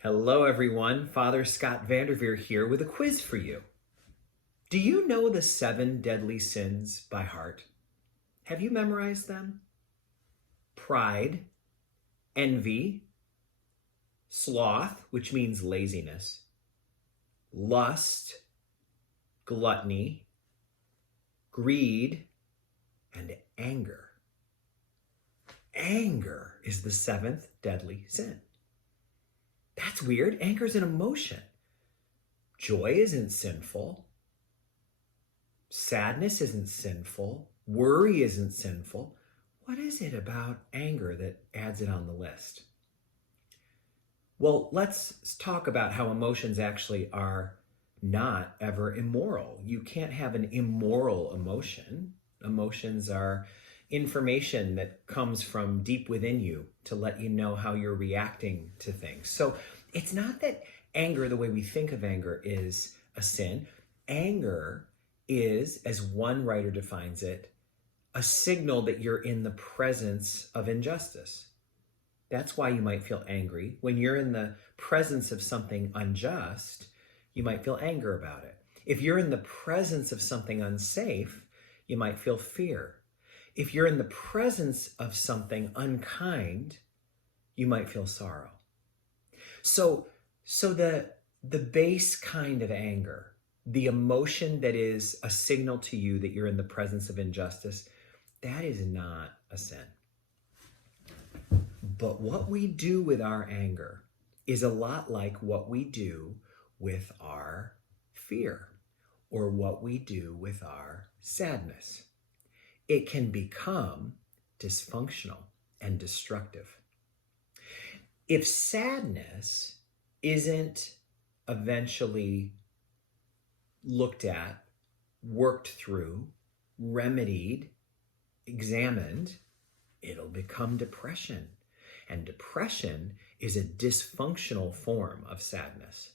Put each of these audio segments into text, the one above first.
Hello, everyone. Father Scott Vanderveer here with a quiz for you. Do you know the 7 deadly sins by heart? Have you memorized them? Pride, envy, sloth, which means laziness, lust, gluttony, greed, and anger. Anger is the 7th deadly sin. That's weird. Anger is an emotion. Joy isn't sinful. Sadness isn't sinful. Worry isn't sinful. What is it about anger that adds it on the list? Well, let's talk about how emotions actually are not ever immoral. You can't have an immoral emotion. Emotions are information that comes from deep within you to let you know how you're reacting to things. So it's not that anger, the way we think of anger, is a sin. Anger is, as one writer defines it, a signal that you're in the presence of injustice. That's why you might feel angry. When you're in the presence of something unjust, you might feel anger about it. If you're in the presence of something unsafe, you might feel fear. If you're in the presence of something unkind, you might feel sorrow. So the base kind of anger, the emotion that is a signal to you that you're in the presence of injustice, that is not a sin. But what we do with our anger is a lot like what we do with our fear or what we do with our sadness. It can become dysfunctional and destructive. If sadness isn't eventually looked at, worked through, remedied, examined, it'll become depression. And depression is a dysfunctional form of sadness.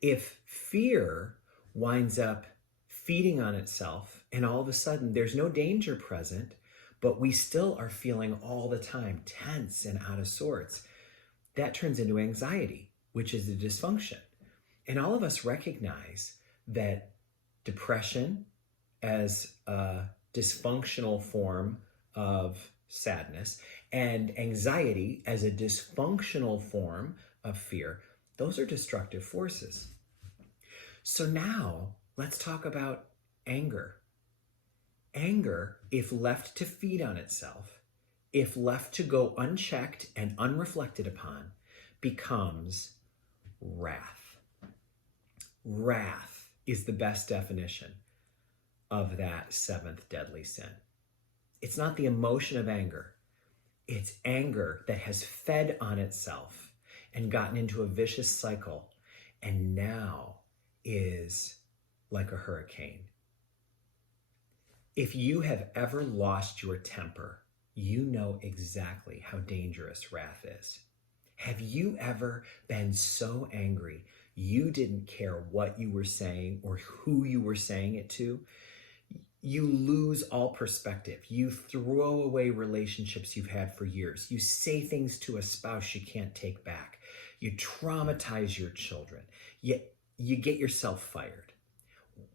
If fear winds up feeding on itself and all of a sudden there's no danger present, but we still are feeling all the time tense and out of sorts, that turns into anxiety, which is a dysfunction. And all of us recognize that depression as a dysfunctional form of sadness and anxiety as a dysfunctional form of fear, those are destructive forces. So now let's talk about anger. Anger, if left to feed on itself, if left to go unchecked and unreflected upon, becomes wrath. Wrath is the best definition of that 7th deadly sin. It's not the emotion of anger. It's anger that has fed on itself and gotten into a vicious cycle and now is like a hurricane. If you have ever lost your temper, you know exactly how dangerous wrath is. Have you ever been so angry you didn't care what you were saying or who you were saying it to? You lose all perspective. You throw away relationships you've had for years. You say things to a spouse you can't take back. You traumatize your children. You get yourself fired.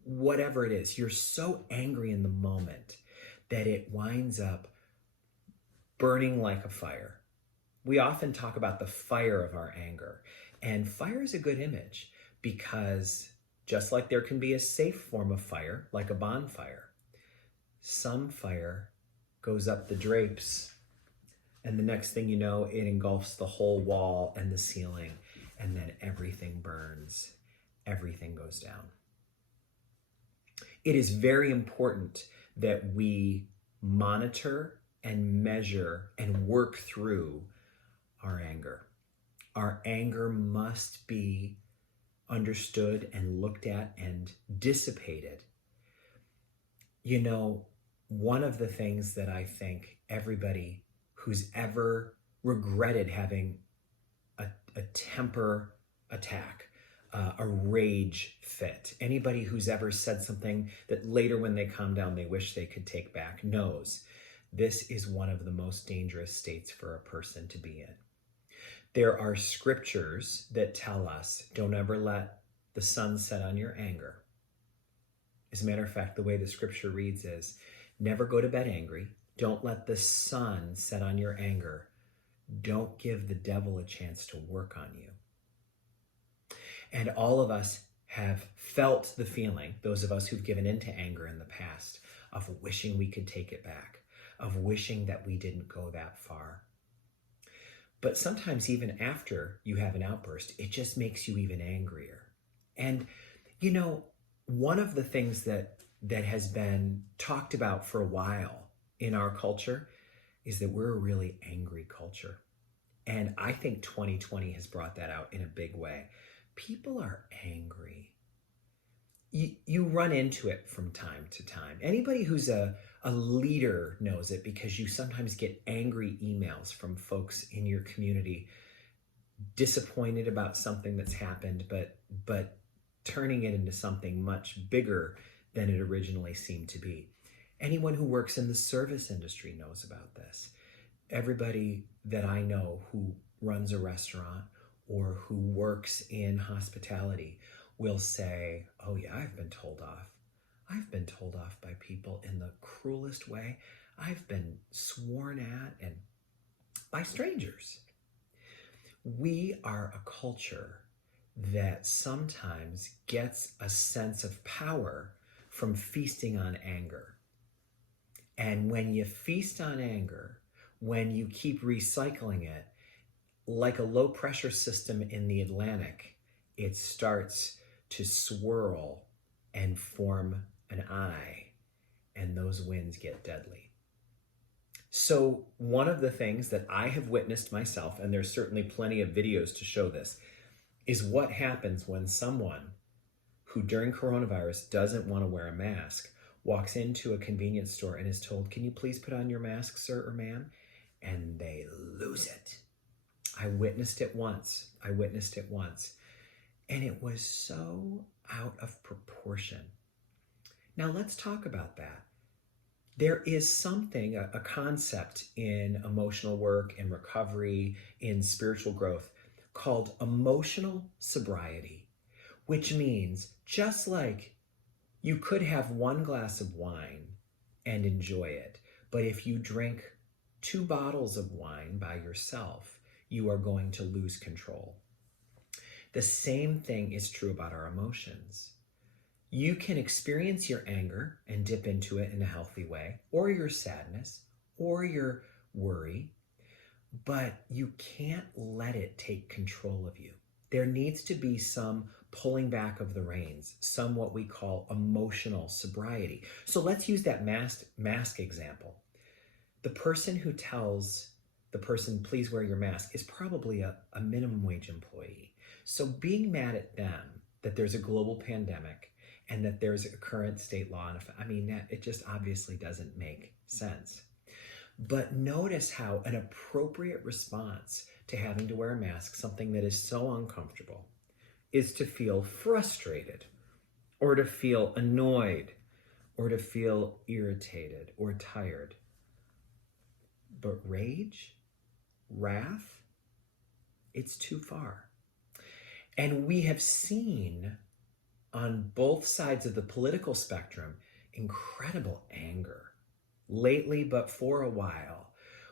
Whatever it is, you're so angry in the moment that it winds up burning like a fire. We often talk about the fire of our anger, and fire is a good image because just like there can be a safe form of fire, like a bonfire, some fire goes up the drapes, and the next thing you know, it engulfs the whole wall and the ceiling, and then everything burns, everything goes down. It is very important that we monitor and measure and work through our anger. Our anger must be understood and looked at and dissipated. You know, one of the things that I think everybody who's ever regretted having a temper attack, a rage fit, anybody who's ever said something that later when they calm down they wish they could take back, knows this is one of the most dangerous states for a person to be in. There are scriptures that tell us, don't ever let the sun set on your anger. As a matter of fact, the way the scripture reads is, never go to bed angry. Don't let the sun set on your anger. Don't give the devil a chance to work on you. And all of us have felt the feeling, those of us who've given into anger in the past, of wishing we could take it back, of wishing that we didn't go that far. But sometimes even after you have an outburst, it just makes you even angrier. And, you know, one of the things that has been talked about for a while in our culture is that we're a really angry culture. And I think 2020 has brought that out in a big way. People are angry. You run into it from time to time. Anybody who's a leader knows it, because you sometimes get angry emails from folks in your community, disappointed about something that's happened, but turning it into something much bigger than it originally seemed to be. Anyone who works in the service industry knows about this. Everybody that I know who runs a restaurant or who works in hospitality will say, oh yeah, I've been told off. I've been told off by people in the cruelest way. I've been sworn at, and by strangers. We are a culture that sometimes gets a sense of power from feasting on anger. And when you feast on anger, when you keep recycling it, like a low pressure system in the Atlantic, it starts to swirl and form an eye, and those winds get deadly. So one of the things that I have witnessed myself, and there's certainly plenty of videos to show this, is what happens when someone who during coronavirus doesn't want to wear a mask walks into a convenience store and is told, can you please put on your mask, sir or ma'am? And they lose it. I witnessed it once. And it was so out of proportion. Now let's talk about that. There is something, a concept in emotional work, in recovery, in spiritual growth called emotional sobriety, which means just like you could have one glass of wine and enjoy it, but if you drink 2 bottles of wine by yourself, you are going to lose control. The same thing is true about our emotions. You can experience your anger and dip into it in a healthy way, or your sadness, or your worry, but you can't let it take control of you. There needs to be some pulling back of the reins, some what we call emotional sobriety. So let's use that mask example. The person who tells the person, please wear your mask, is probably a minimum wage employee. So being mad at them that there's a global pandemic and that there's a current state law, it just obviously doesn't make sense. But notice how an appropriate response to having to wear a mask, something that is so uncomfortable, is to feel frustrated, or to feel annoyed, or to feel irritated or tired. But rage, wrath, it's too far. And we have seen on both sides of the political spectrum incredible anger. Lately, but for a while,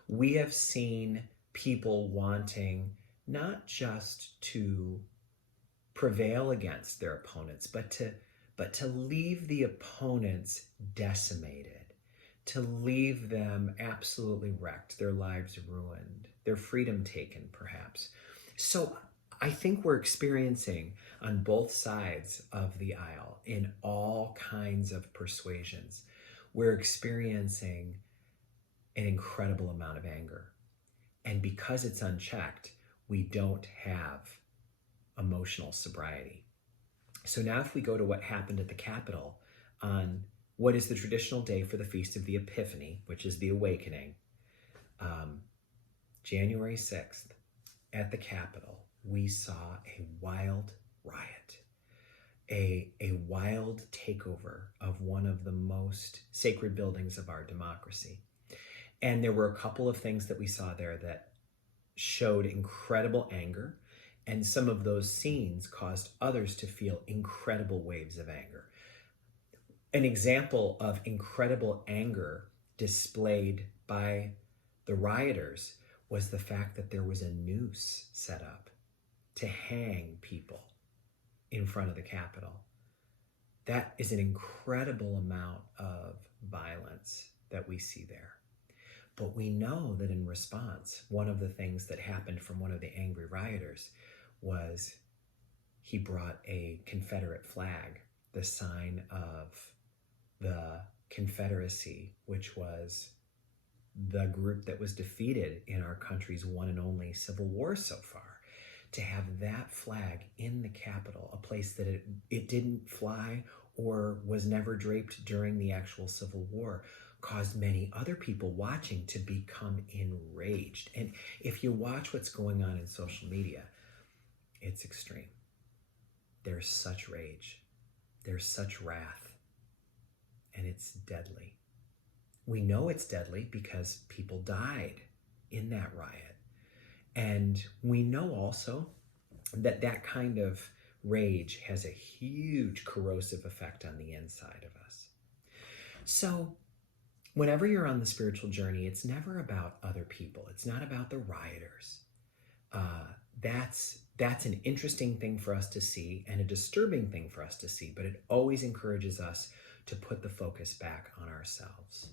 we have seen people wanting not just to prevail against their opponents, but to leave the opponents decimated, to leave them absolutely wrecked, their lives ruined, their freedom taken, perhaps. So I think we're experiencing on both sides of the aisle, in all kinds of persuasions, we're experiencing an incredible amount of anger. And because it's unchecked, we don't have emotional sobriety. So now if we go to what happened at the Capitol on what is the traditional day for the Feast of the Epiphany, which is the Awakening, January 6th, at the Capitol, we saw a wild riot, a wild takeover of one of the most sacred buildings of our democracy. And there were a couple of things that we saw there that showed incredible anger, and some of those scenes caused others to feel incredible waves of anger. An example of incredible anger displayed by the rioters was the fact that there was a noose set up to hang people in front of the Capitol. That is an incredible amount of violence that we see there. But we know that in response, one of the things that happened from one of the angry rioters was he brought a Confederate flag, the sign of the Confederacy, which was the group that was defeated in our country's one and only Civil War so far. To have that flag in the Capitol, a place that it didn't fly or was never draped during the actual Civil War, caused many other people watching to become enraged. And if you watch what's going on in social media, it's extreme. There's such rage. There's such wrath. And it's deadly. We know it's deadly because people died in that riot. And we know also that that kind of rage has a huge corrosive effect on the inside of us. So whenever you're on the spiritual journey, it's never about other people. It's not about the rioters. That's an interesting thing for us to see and a disturbing thing for us to see, but it always encourages us to put the focus back on ourselves.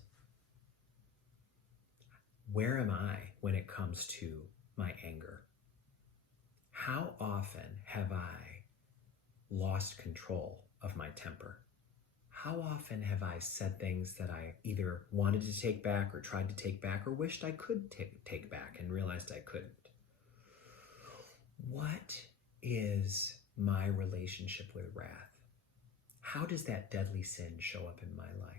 Where am I when it comes to my anger? How often have I lost control of my temper? How often have I said things that I either wanted to take back or tried to take back or wished I could take back and realized I couldn't? What is my relationship with wrath? How does that deadly sin show up in my life?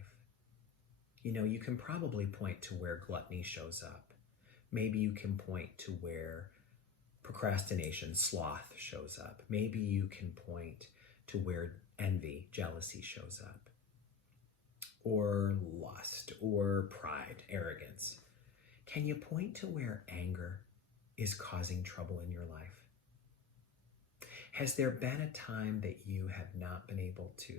You know, you can probably point to where gluttony shows up. Maybe you can point to where procrastination, sloth shows up. Maybe you can point to where envy, jealousy shows up. Or lust, or pride, arrogance. Can you point to where anger is causing trouble in your life? Has there been a time that you have not been able to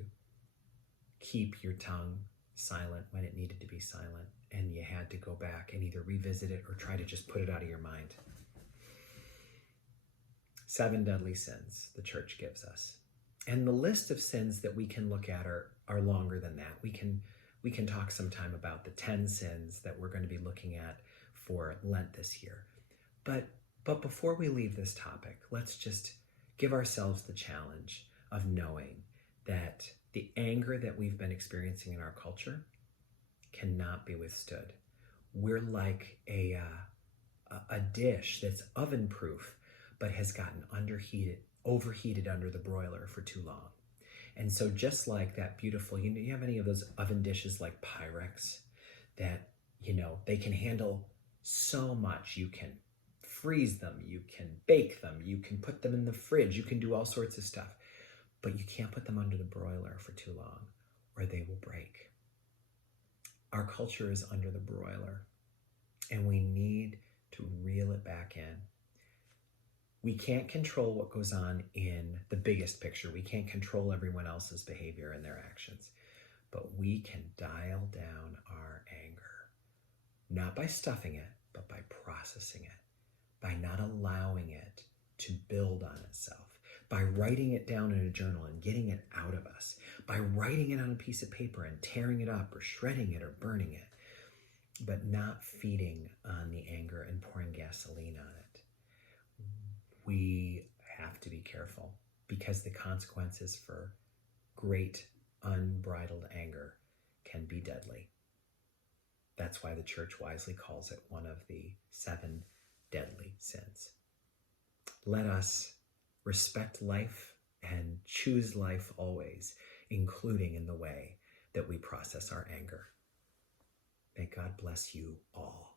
keep your tongue silent when it needed to be silent, and you had to go back and either revisit it or try to just put it out of your mind? 7 deadly sins the church gives us. And the list of sins that we can look at are longer than that. We can talk sometime about the 10 sins that we're going to be looking at for Lent this year. But before we leave this topic, let's just give ourselves the challenge of knowing that the anger that we've been experiencing in our culture cannot be withstood. We're like a dish that's oven proof, but has gotten overheated under the broiler for too long. And so just like that beautiful, you have any of those oven dishes like Pyrex that, they can handle so much. You can freeze them, you can bake them, you can put them in the fridge, you can do all sorts of stuff, but you can't put them under the broiler for too long or they will break. Our culture is under the broiler and we need to reel it back in. We can't control what goes on in the biggest picture. We can't control everyone else's behavior and their actions, but we can dial down our anger, not by stuffing it, but by processing it, by not allowing it to build on itself, by writing it down in a journal and getting it out of us, by writing it on a piece of paper and tearing it up or shredding it or burning it, but not feeding on the anger and pouring gasoline on it. We have to be careful because the consequences for great unbridled anger can be deadly. That's why the church wisely calls it one of the 7 deadly sins. Let us respect life and choose life always, including in the way that we process our anger. May God bless you all.